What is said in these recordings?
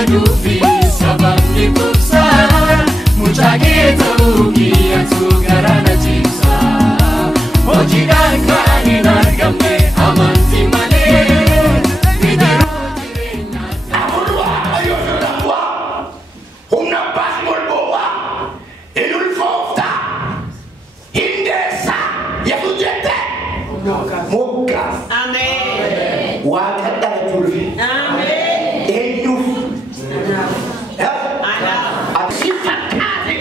gammaduufi sababni kubsaa mucaa kee ta'uu kiyyatu garaa na ciibsa hojiidhaan kan hin argamne amantii malee bidiruu jireenyaa humna baas molboowaa hin ulfoofta hindeessa yesu jette moggaaf waaqadhaa jechuudha. Eenyuuf ati fakkaate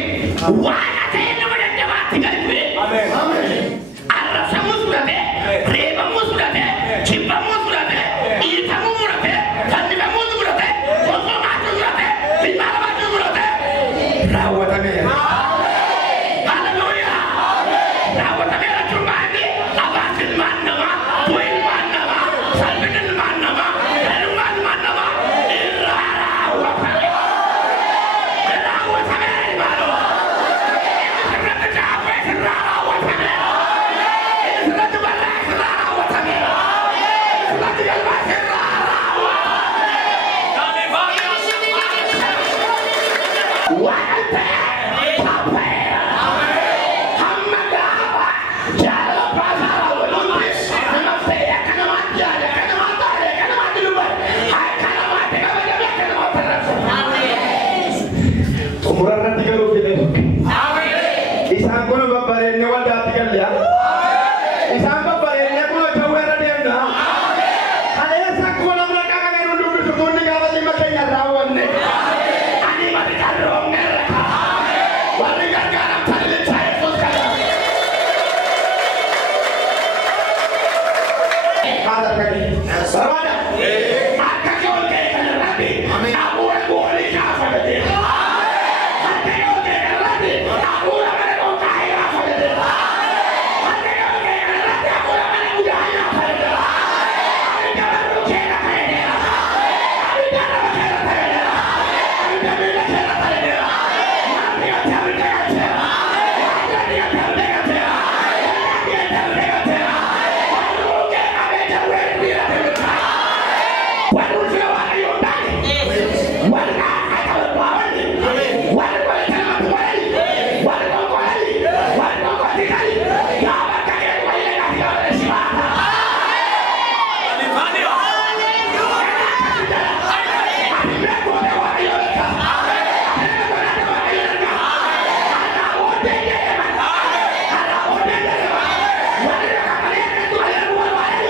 waan ta'e nama dadhabaatti galmee arrabsamuu fudhate reebamuu fudhate jibbamuu fudhate dhiitamuu fudhate fannifamuu fudhate qosoomaachuu fudhate bilbaalabaachuu fudhate raawwatameera. Raawwatameera jechuun maali? Abbaan ilmaan namaa, bu'aa ilmaan namaa, salphina ilmaan namaa, eenyummaa ilmaan namaa irraa raawwatameera. Raawwatameera ilmaanoo. Irratti caafee irraa raawwatameera. Irratti bal'aa irraa raawwatameera. Irratti galmaa irraa raawwatameera. Waan ta'e tapheera. Hamma gaafa jaalala baasaa raawwatutti nama ta'e akka namaatti yaade akka namaatti taa'e akka namaatti dubbate akka namaatti kabajame akka namaatti arrabse. Xumura irratti galuu fide isaan kun babbareedne waldaatti galle isaan babbareedne kun ta'uu irra deemna kaleessa akkuma namni qaqqabee nu dubbisu kunni gaafa dhimma keenya raawwanne ani mati qarroomne irra warri gargaaramtan illee Yesuus kana. Barbaada akka ol ka'e kanarratti hafuura goolii kaafamate akka ol ka'e kanarratti hafuura mana dhooqaa kaafamate akka ol ka'e kanarratti hafuura mana guddaa kaafamate ani gabarru keera ta'eera ani garaba keera ta'eera ani gabiila keera ta'eera namni ati abidda gateera namni ati abidda gateera namni ati abidda gateera warruu kee qabee jawwee bira deemta warruu fira waan yoondani warra akka barbaadani warra baltama tuwali warra konkolali warra konkotikali gaaba kagee wayile gati gabalee sibaata ani meekoote waa yooleka ani meekoote waa yooleka ana ootee jeeman ana ootee jeeman warra kakalee keetu ayeeru warwaayani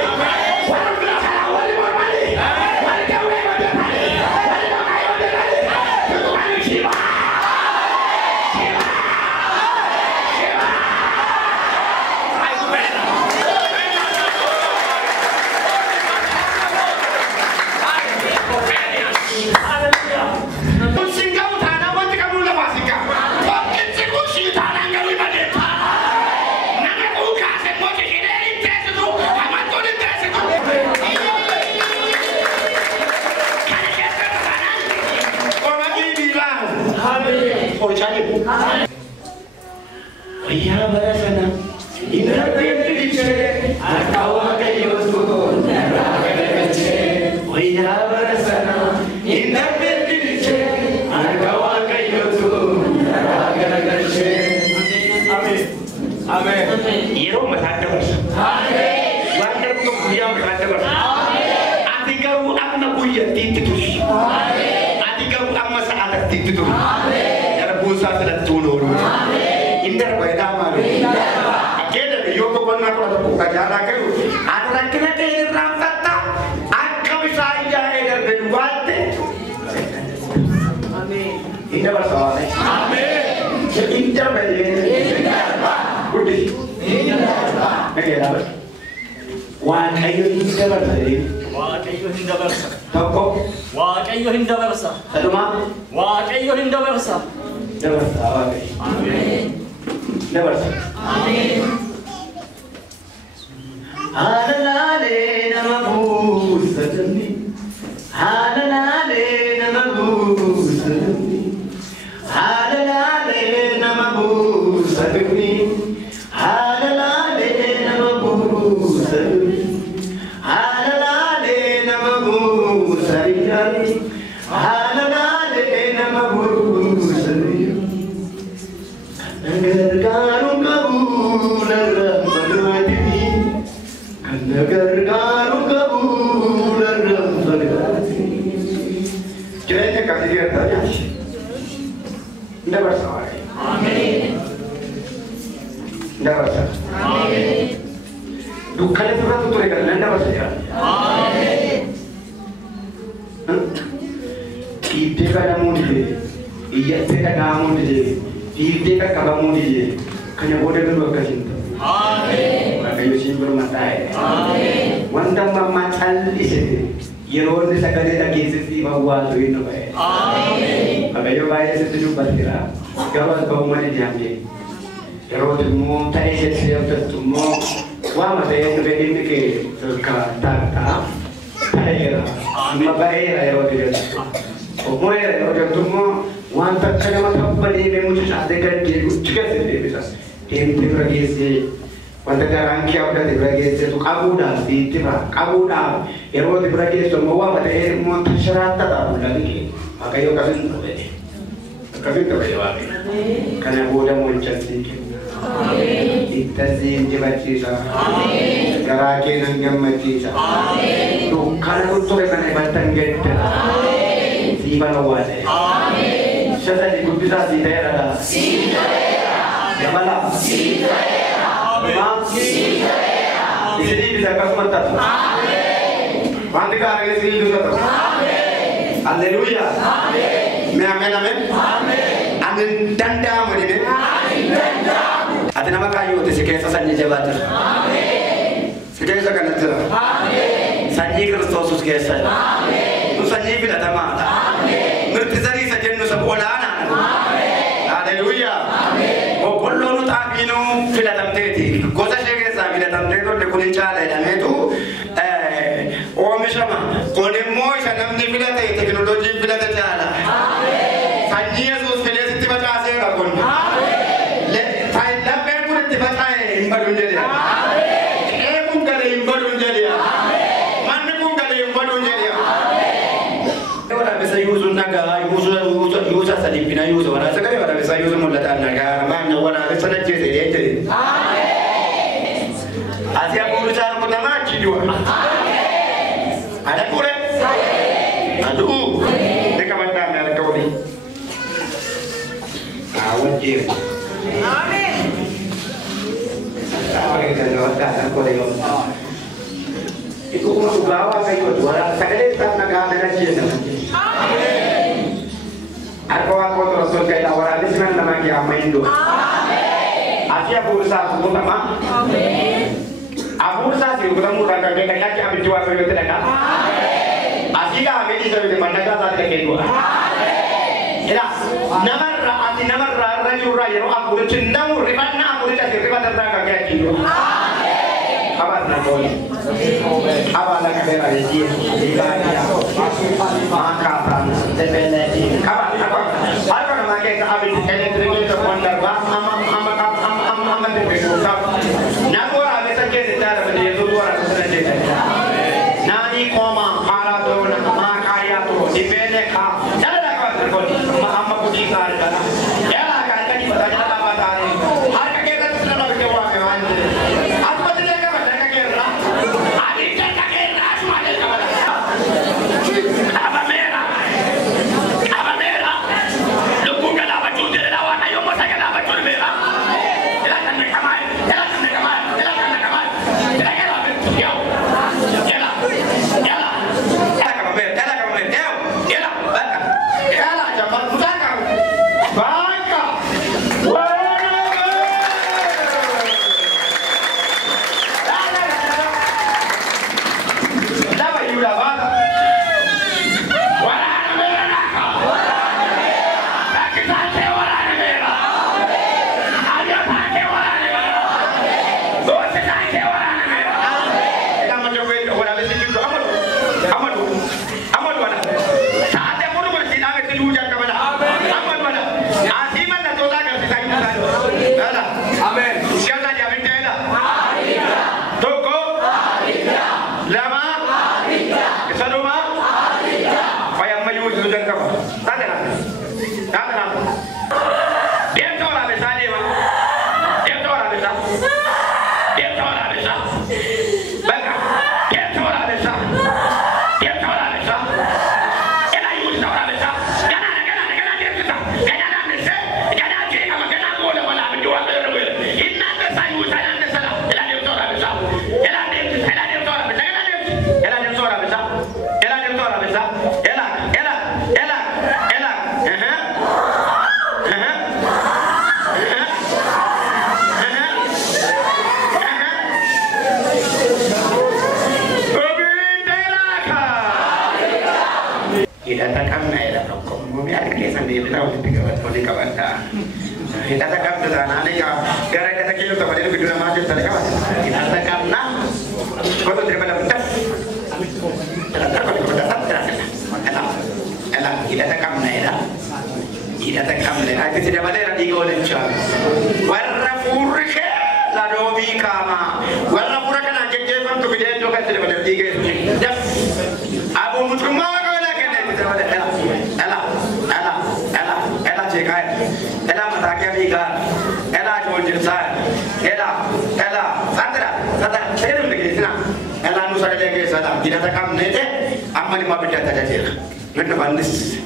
warra fira kana wali mormani warra jawwee godhatani warra dhooqaa yoodetani tutumani shibaa Singamu tanah wanti kamu lepas singgah. Waktu cikgu si tanah kamu ibadah. Nama buka semua kini interest itu, amat tu interest itu. Karena kita sana, orang ini bilang, oh cari. Oh iya berasana. Ini nanti dicek, atau agak YouTube, oh iya berasana. Ini nanti dicek, atau agak YouTube, Amin. Iro masada bersa. Amin. Wajar untuk dia masada bersa. Amin. Atika uang nak buaya titus. Amin. Atika uang masa adat titus. Amin. Jangan busa sudah turun. Amin. Indar bayar amin. Akhirnya yo kau nak kalau tu kajaran kau. Ada lagi nak iram kata. Aku bisa aja edar berbuat. Amin. Indar bersa. Amin. Indar bayar. Kudi. Negara. Wan ayo hinda bersa. Wan ayo hinda bersa. Toko. Wan ayo hinda bersa. Aduma. Wan ayo hinda bersa. Bersa. Amin. Bersa. Amin. Halalale namahu sadami. Halalale namahu sadami. Halalale namahu sadami. Halalale namahu sadami. Halalale namahu sadami. Halalale kasih dia tanya. Ndak bersama. Amin. Ndak bersama. Amin. Dukanya itu kan tuh kan ndak bersama. Amin. Ide kada mundi, iya kada ngamundi, ide kada ngamundi, kanya boleh dulu kasih. Amin. Maka Yesus bermatai. Amin. Wanda mama cali sih. Yeron sekali lagi sisi bawa tu ini baik. Amin. Maka yo baik setuju berkira. Kalau kau mana jambi. Yeron tu mu tadi siap tu mu. Wah masa yang lebih mikir terka tak. Ayo. Amma baik yeron tu. Umur yeron tu mu. Wanta kaya mata beli memu cakap dengan dia juga sih bisa. Ini beragisi, wanda garang kia udah beragisi tu kabuda, di tiba kabuda, ero di beragisi tu mau apa deh mau tersyarat tak lagi, maka yo kasih tu deh, kasih tu deh lagi, karena buda mau cantik, kita sih jibat sisa, garang nangam mati sisa, tu kalau tu kan batang gitu, siapa lawan, siapa di kubisa si daerah, ya malam. Amin. Di sini bisa kasmatan. Amin. Pandika hari ini juga terus. Amin. Haleluya. Amin. Amin. Amin. Amin. Amin. Danda mudi. Amin. Danda. Ada nama kayu tu sikit sanji jabatan. Amin. Sikit sekarang tu. Amin. Sanji Kristus sikit saya. Amin. Tu sanji bila tamam. Amin. Mertisari saja nu sebolana. Amin. Haleluya. Amin. Kolonu tabinu filatam teti goza shege sa filatam teto de kuni chala ida metu o mishama kone moisha namni filate teknologi filate chala amen sanyi yesus filate tibacha ase ga kon amen le thai labbe pure tibacha imbadun jeli amen e kun gale imbadun jeli amen man kun gale imbadun jeli amen ora bisa yuzu naga yuzu salipina yuzu wana sakale ora bisa yuzu mulata naga man wana sana jese dete amen asia kurusan ko nama jidwa amen ada kure aduh deka mata me ada kawli awajir amen apa kita jawab tak ko deo itu kuma sugawa kayo dua sakale tak naga na jese amen aku terus kayak orang ini sebenarnya nama dia Maindo. Amin. Asia berusaha untuk apa? Amin. Aku berusaha sih untuk murah kerja kerja kami jual kerja tidak kan? Amin. Asia kami di sana di mana kita saat kerja. Amin. Ya, nama rajura yang aku cendang ribetnya aku tidak ribet terang kerja itu. Amin. Apa nak kau? Apa nak kerja lagi? Ibadah. Makapan. Depende. Apa? Apa nama kita abis elektrik itu kondar bang, ama depende. Nak orang abis saja secara berdiri itu orang saja. Nani koma para tu, makaya tu, depende kah? Jangan nak kau terkoni, ama budi kar kana. Ya kan kani pada jangan apa tadi. Harga kita sudah nak jawab memang. Apa saja kau harga kita. Adik kita kita semua ada kawan. Apa merah? Apa merah? hidhata qabna jedha tokko mumi harka keessan deebinaa walitti qabadhaa. Hidhata qabdu taanaan gara hidhata keessa taphanii gidduu namaa jirtan qabata. Hidhata qabna gosa dirba lamta. Hidhata qabna jedha. Hidhata qabna ati si dabaleera dhiiga walinchaa. Warra fuurri kee ladoobii qaamaa. Warra fuura kanaan jajjeeffamtu bideen iddoo kan si dabaleera dhiiga daf. Abuu mutummaa waaqoolaa kenneeti dabaleera. Ela cekai. Ela matakia biga. Ela jonjir sai. Ela sadra. Serum lagi sana. Ela nu sada lagi sada. Tidak tak kam nete. Amma lima benda tak jadi. Benda bandis.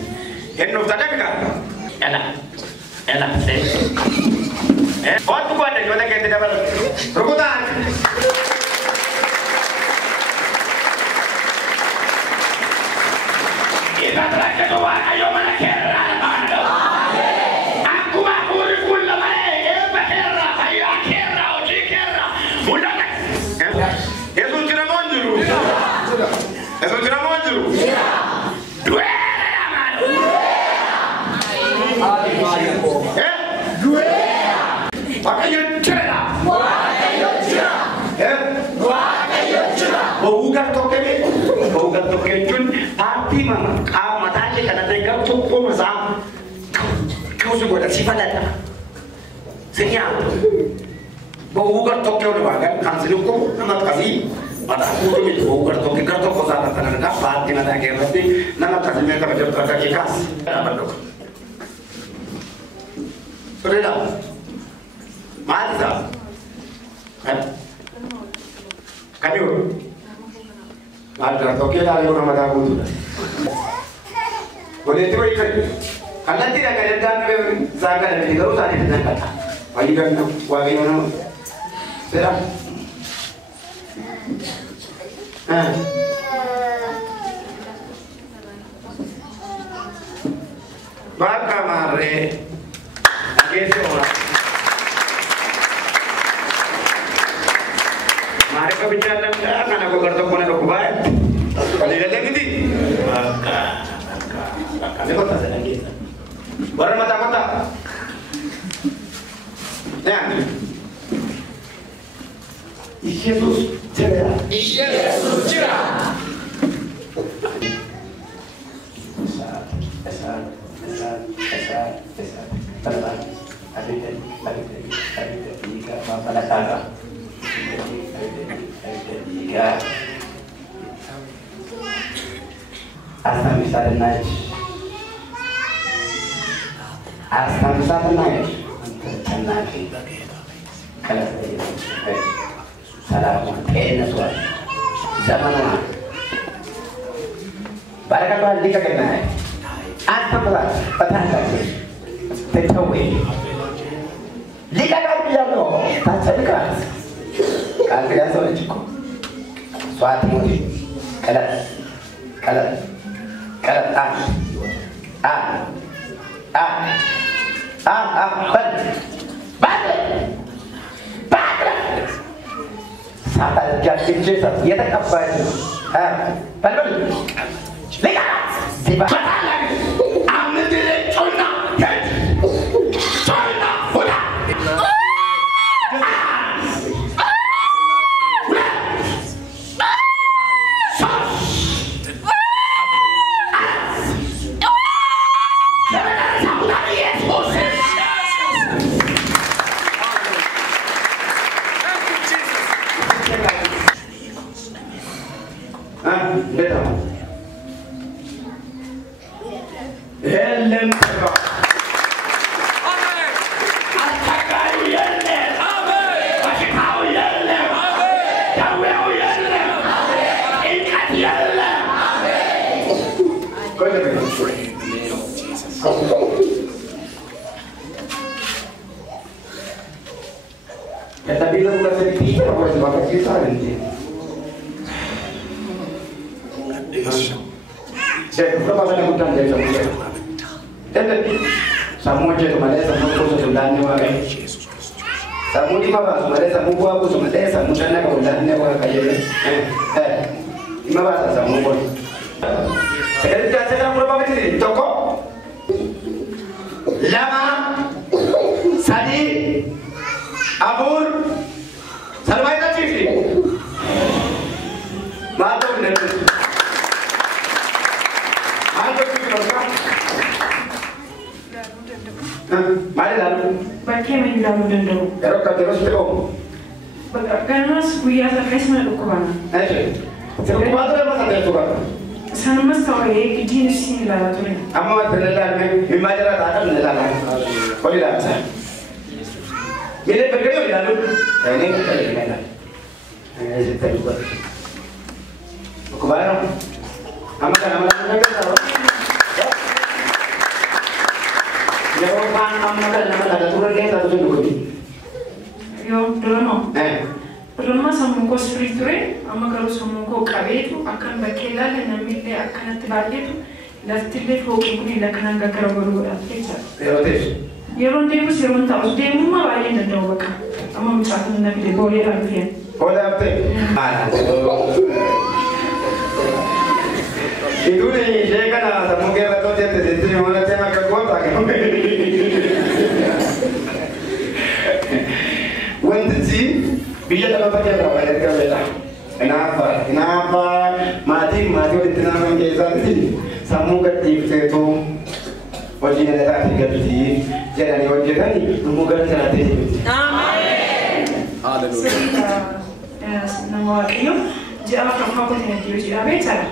Henno sada biga. Ela. Kau tu buat deh. Kau nak kita dapat. Rukutan. Kita terakhir tu ayo mana kira. Eso tira monju. Dua. Dua. Pakai cera. Baugar toke jun parti mana? Kau mata aja karena tegak cukup masam. Kau sudah ada sifat ada. Senyap. Baugar toke udah bagan kan seluruh nama kasih. Pada aku tu itu bukan toki kerto kosa tanah dapat di mana yang berarti nama kasih mereka berjual kerja ikhlas. Apa tu? Sudah. Mana? Kayu. Ada toki ada orang macam aku tu. Boleh tu ikan. Kalau tidak kerja dan zakat dan tidak usah dizakat. Wajiban wajiban. Serah. Baka mare agese ora mare ko bicara kana ko garto kone ko bae kali lele gidi baka ne kota sa lagi baru mata ya Jesus cerah. Asam bisa naik. Kalau salam enak suara zaman mana barang apa yang dikatakan है आज तो पता नहीं देखो वे लिखा कर दिया तो ताज़ा लिखा काल के जैसे वाले चिको स्वाद मुझे colour Sata jadi Jesus, ia tak apa itu. Betul. Lihat, tiba. Ambil diri China, China, bola. Kata bilang bukan sedikit, apa yang bakal kita nanti. Saya berapa kali hutan dari Samudra. Tapi Samudra itu mana Samudra itu dan yang mana? Samudra mana? Samudra Samudra aku Samudra Samudra nak hutan yang mana kaya ni? Lima bahasa Samudra. Sekali dah sekarang berapa macam ni? Toko, lama, sadi, abur, salmai tak ciri. Malu ni. Malu ciri orang. Malu lalu. Bakke main lalu dendam. Erok kat terus terus. Karena sebuah terkait mana ukuran. Aje. Sebab tu apa kata tu kan? Sana mas tahu kita ni sini lah tu ni. Amma terlelah ni, imajara tak ada terlelah. Boleh lah. Ini berkali lalu. Ini terlelah. Ini terlelah. Kubaran. Amma kan amma kan tahu. Jauh kan amma kan ada turun dia tak turun dulu. Yo, belum. Belum sama ko spiriture, ama kalau sama ko kabetu akan bakela le namile akan tibaletu, lastile foki kuni lakana gakara baru atlecha. Erotis. Yeron demu seron tahu demu ma bali dan tahu baka. Ama mutakun namile boleh rafian. Boleh apa? Itu ni saya kan sama kira tu jadi mana saya nak kuat lagi. Bila dalam baca berapa ayat kerana kenapa mati ulit nama kita ni samung kerti itu wajib ada tiga kerti jadi wajib ni semoga terjadi. Amin. Haleluya. Nama iyo jawab apa ni dia jawab cara.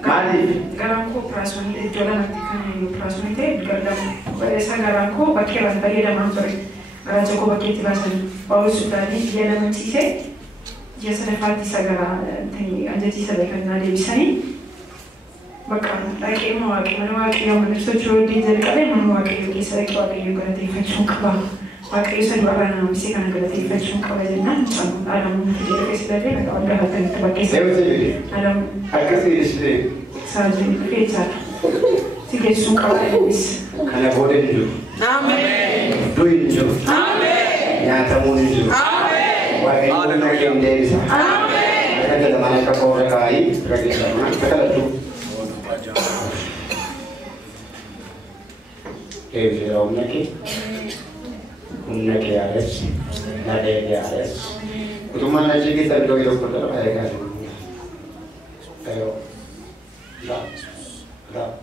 Mari. Garangku perasaan itu jalan nanti kan ini perasaan itu garang. Biasa garangku bakiran tadi ada mantori. Raja ko baketi basan Paulus sutadi dia nama cise dia sedang sagara tadi aja cise dekat nade bisani makan lagi mau yang menuju di jadi kalian mau lagi kisah kalau lagi juga di fashion kaba lagi saya bawa nama mesti kan ada di fashion kaba jadi nanti alam tidak kisah dia kalau ada hati terbaik alam Agak sih. saja kerja Sige suka wis. Kana bode nju. Amen. Dui nju. Amen. Nyata mu nju. Amen. Wa ai na kim desa. Amen. Kada mana ka ko kai, kage sama. Kada tu. Ke unnaki ares. Nade ares. Kutuman aja kita doyo ko dara ay ka. Ayo. Ada.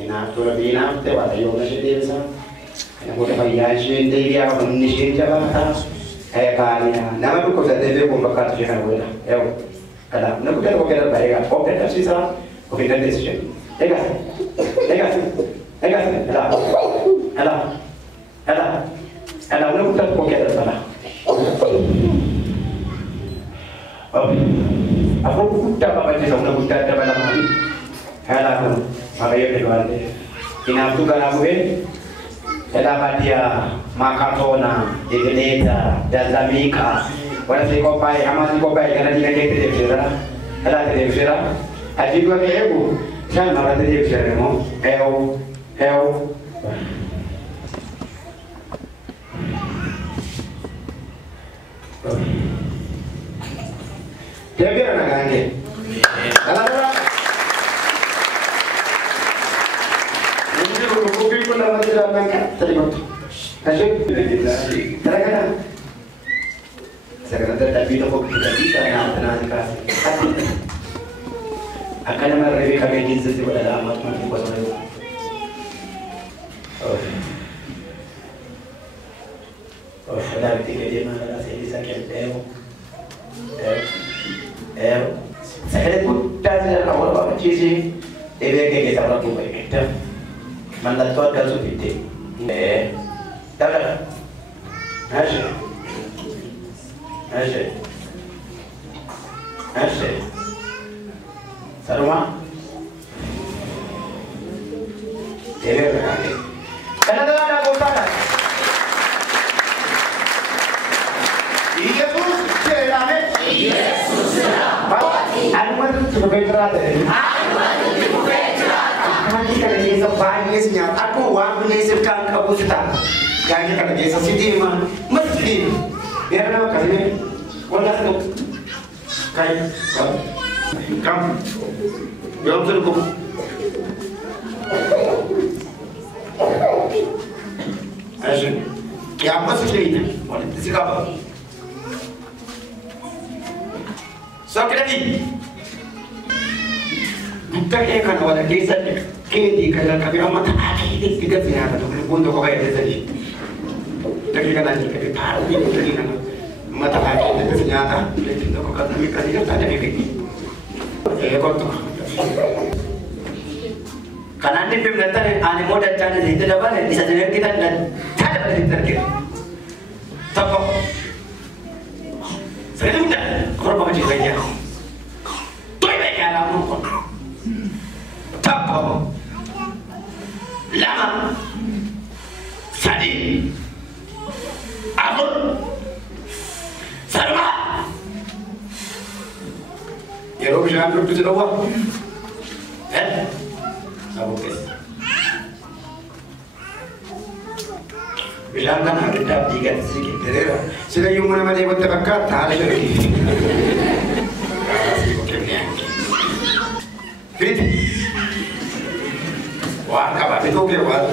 Ina tu lebih nak te wala yo na shede sa. Ina ko ta ya shede ya on ni shede ja ta. Ay ka ni na ma ko sa debe ko bakat je na wala. Ayo. Kada na ko ta ko kera baega. Ko ta si sa ko ina decision. Ega. Ada. Na ko ta ko kera bala. Aku buta apa je sama buta ada dalam hati. Halah aku, makanya kedua ni. Ina tu kan aku dapat dia makatona, digeleta, jazamika. Wala si kopai, ama si kopai kerana dia kete dia. Halah dia dia. Aji dua kebu, jangan marah dia dia mo. Eo. Dia biar nak ganti. Kalau ini buku pun dapat dilakukan terima. Kasih. Terkadang. Sekarang tapi itu kita bisa nak kasih. Akan merebut kami jenis itu adalah amat mati pasal itu. Ada tiga dia mana saya bisa kenteng. Saya buta saja kalau apa cici, dia kita orang tu baik kita. Mana tu ada seperti, dah, asyik, saruma, dia berkata, kenapa ada buta? Yesus cerita Yesus Anuman itu berat. Karena kita lagi sebanyak senyap. Aku waktu nisibkan kebusutan. Yang kita lagi sesidi mah mesti. Biar nama kasih. Wala satu. Kai, come. Jom suruh buku. Asyik. Ya apa sih ini? Boleh disikap. So kita ni. Kita kan wala desa kedi kalau kami amat akhir kita final tu untuk kau kaya desa ni. Tapi kan nanti kita tahu ini tadi kan mata akhir kita ternyata untuk kau kata kami kasih kita ada begini. Kau tu. Karena ni pun nanti ane modal channel itu dapat ni bisa jadi kita dan cara belajar kita. Tapi saya tu dah korban macam ni. Tuh baik alam tu. Tapi lama sadi aku sarma. Ya roh jangan duduk di bawah. Oke. Bilang kan ada tiga sedikit terera. Sudah yang mana mana yang terangkat tak ada lagi. Oke ni. Fit. Wah, kabar itu ke wah.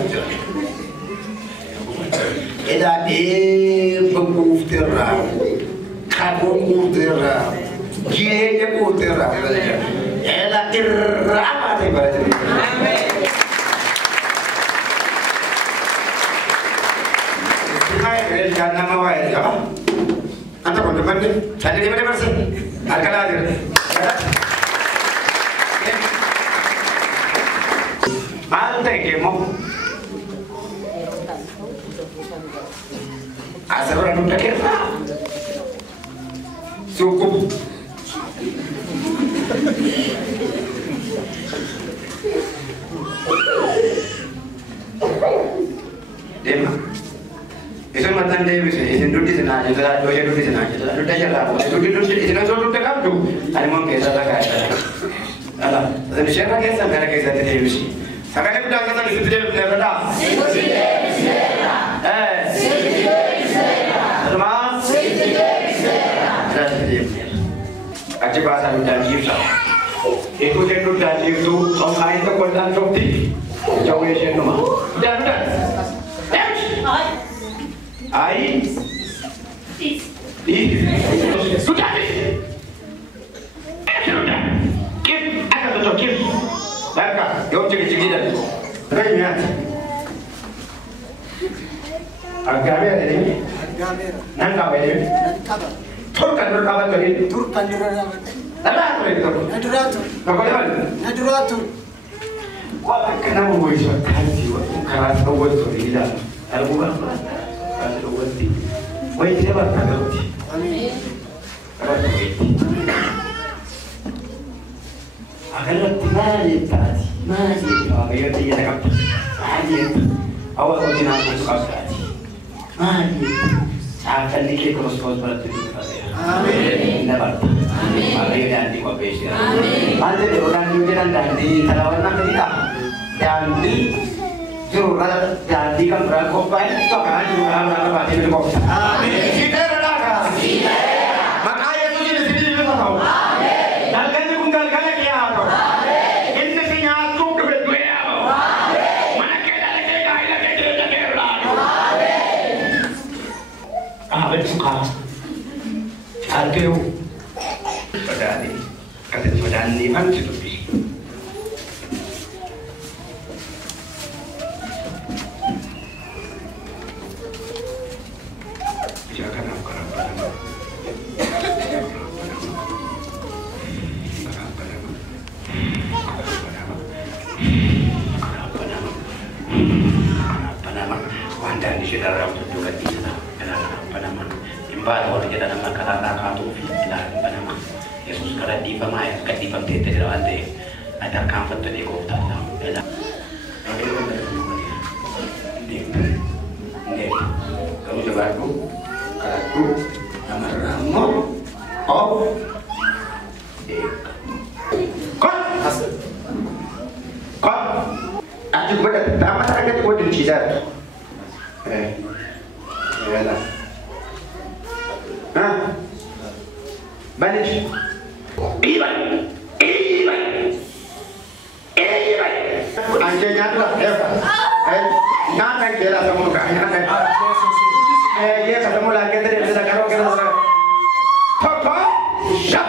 Eda penguf terra. Kabung terra. Gile terra. Eda terra apa tu berarti? Jangan nama wae, apa? Anda pun teman ni, saya ni mana bersih? Alkalah aja. Ante kemo. Asal orang tu tak kira. Cukup. Dema. Itu matan dewi sih, itu duduk di sana, itu ada dua duduk di sana, itu ada duduk jalan, itu duduk di sana, itu duduk dekat tu, ada mungkin kisah lah kaya, ada, tapi siapa kisah, mana kisah dewi sih, sekarang kita akan lihat dewi berada, semua, ada dewi, aja bahasa udah dewi sah, itu duduk dewi tu, orang lain tu kontan jomti, jauh ya sih nama, dan, Ai, sudah ni. Sudah. Kim, akan tu Kim. Baiklah, jom cekik dah. Terima kasih. Agak ada ni. Nangkap ini. Turkan berkawan tadi. Turkan berkawan. Ada apa itu? Naduratur. Kau mana? Naduratur. Wah, kenapa boleh sekarang jiwa? Kerana awal tu dia. Ada bukan? Ada wati. Wai dia apa ada wati? Amin. Ada wati. Agar wati mana tadi? Mana dia? Agar dia nak apa? Mana? Awak kau jangan masuk tadi. Mana? Akan dikit terus berat itu. Amin. Dapat. Amin. Agar dia nanti kau bersih. Amin. Mana dia orang ini kan nanti kalau nak kita nanti Jurah jadi kan berangkopai, kau kan jurah berangkopai di bawah. Amin. Kita berangkat. Makanya tu jadi sini kita tahu. Amin. Dan kan tu kunggal kan kia apa? Amin. Ini sinya aku kebetulan apa? Amin. Mana kita lagi kita. Amin. Amin suka. Aduh. Pada ni, kata pada ni mana tu? Yesus kada di pamaya, kada di pamtete dalamante, ada kamfat tu dia kau tahu. Ela, ni, kamu coba aku, nama Ramo, kau, aku buat nama saya tu buat cincin. Ela, balik. Anjingnya tu lah, nanti kita ketemu lagi. Ya ketemu lagi tadi kita karo kita sana. Papa, shut.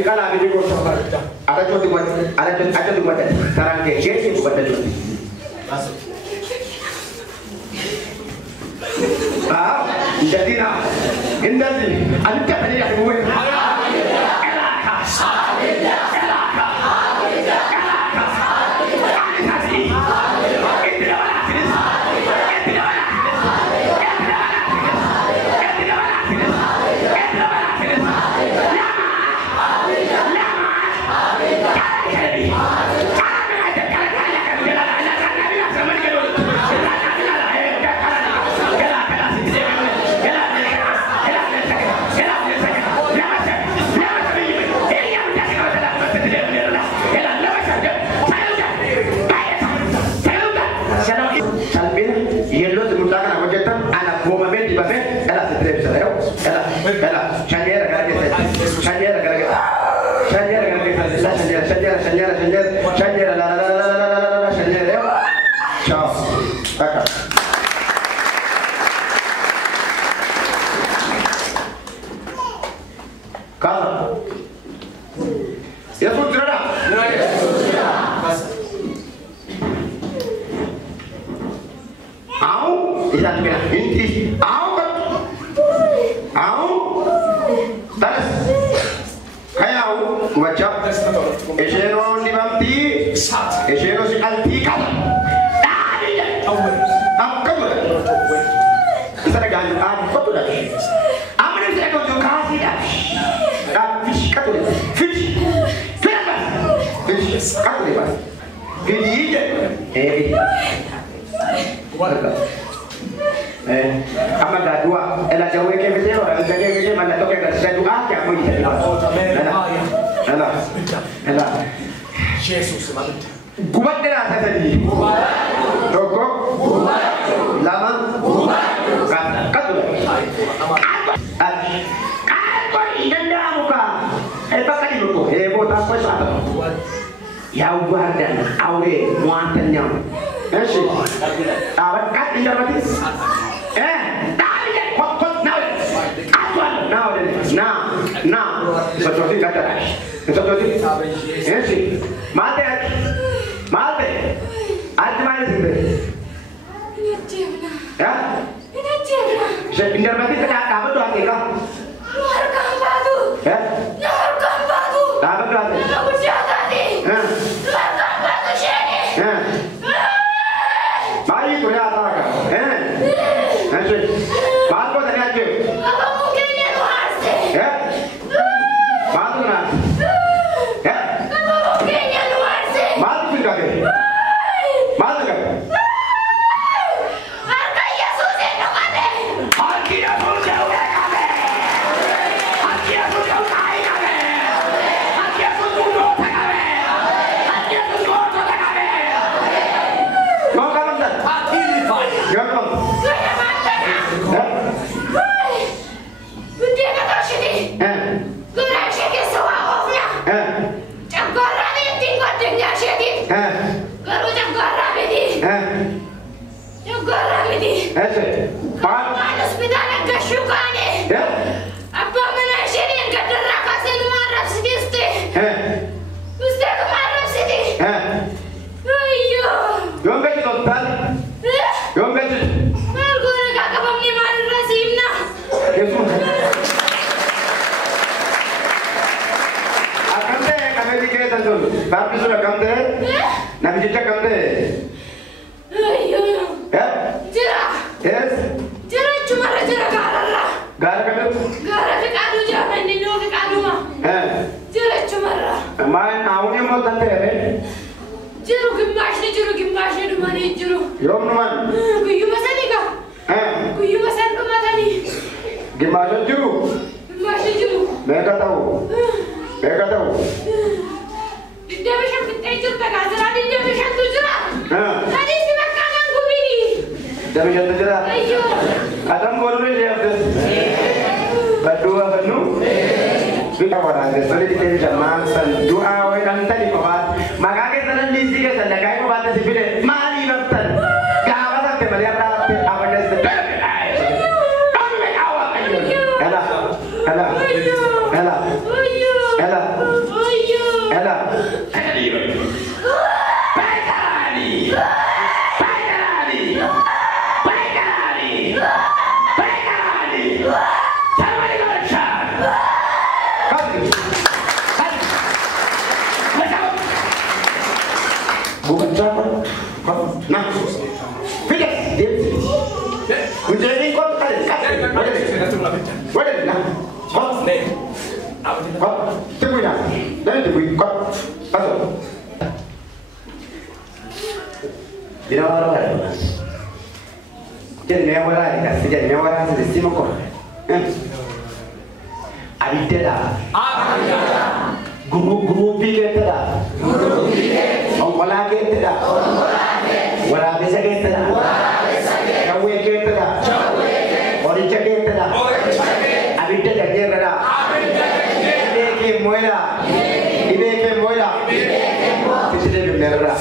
Kalau ada juga ada tuh buat ada tuh buat sekarang kece buat ada tuh. Jadi nah, indahnya ada tadi yang gue. Main awalnya mau tante ya? Jeruk gimana Gimana juru gimana di mana juru? Yom numan. Kuyu masa nih kak? Kuyu masa rumah tadi. Gimana juru? Gimana juru? Mereka tahu. Mereka tahu. Dia bisa juru pegasan, dia bisa tujuh. Tadi si makanan gue ini. Dia bisa tujuh. Ayo. Adam boleh lihat deh. Berdua penuh. Kita orang Islam di sini zaman doa we kan tadi bapak. Maka kita nanti sih kita nak kaya bapak tu sih mari nonton. Kau tak terima apa apa dah sedar. Kau ni awak ayo. Hela, hela, hela, hela, hela. Baikali, baikali, baikali, baikali. Sampai macam. Bukan siapa? Nah, tidak. Menjadi kau tadi. Wadah, nah, kau nih. Kau tunggu ya. Dari tunggu kau. Masuk. Bila orang. Jadi memang orang ni, jadi memang orang sedih sih makor. Aditya. Guru pikir dah. Ongkola kita dah. Wala bisa kita dah. Cawe kita dah. Ori kita dah. Aditya kerja dah. Ibe ke moira. Ibe ke moira. Kita dah benar dah.